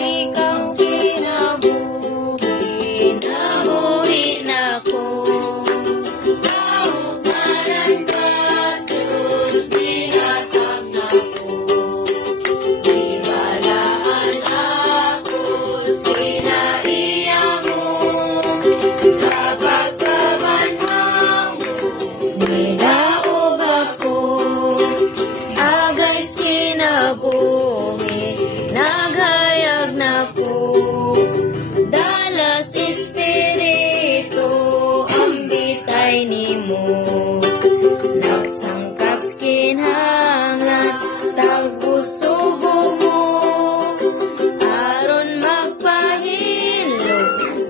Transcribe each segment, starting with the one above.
Ikaw kinabuhi, nabuhi na ko. Tawag ka ng Jesus, tinatag na ko. Iwalaan ako, sinaiya mo. Sa pagkamanhang mo, nilaog ako. Agay kinabuhi, naghayag na ko. Dalas Espiritu, ang bitay nimo. Nagsangkap kinahanglan, tagpusugo mo. Aron magpahilo,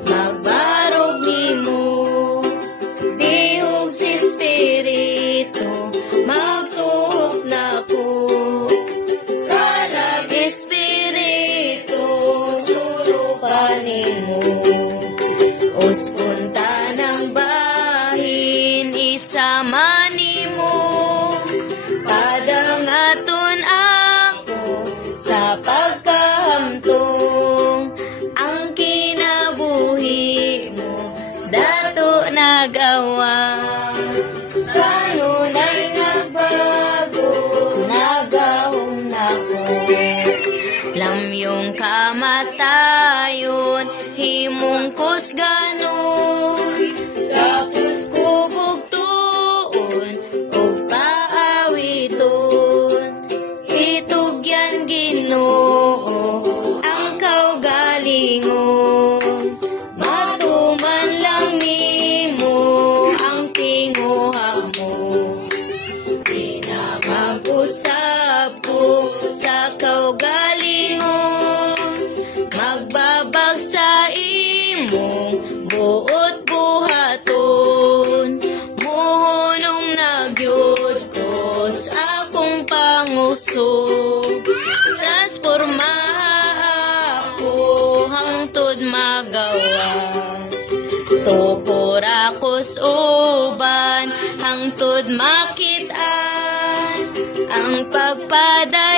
magbarog nimo. Dihog si Espiritu, magtuhog na ko. Kalag Espiritu, surupan nimo. Uspunta ng bahin, isama nimo. Padangaton ako sa pagkahamtong. Ang kinabuhi mo, dato nagawas. Kanunay nagbago, nagahong nako. Lamyong kamatayon, himong kusganon. Kapos kubog tuon, ug paawiton. Itugyan Ginoo, ang kaugalingon. Matuman lang nimo ang tinguha mo. Pinamag-usap ko sa kaugalingon. Magbabag sa imong buot buhaton. Muhunong nagyud ko sa akong pangusog. Transformaha ako hangtod magawas. Tukor akos uban hangtod makitaan ang pagpada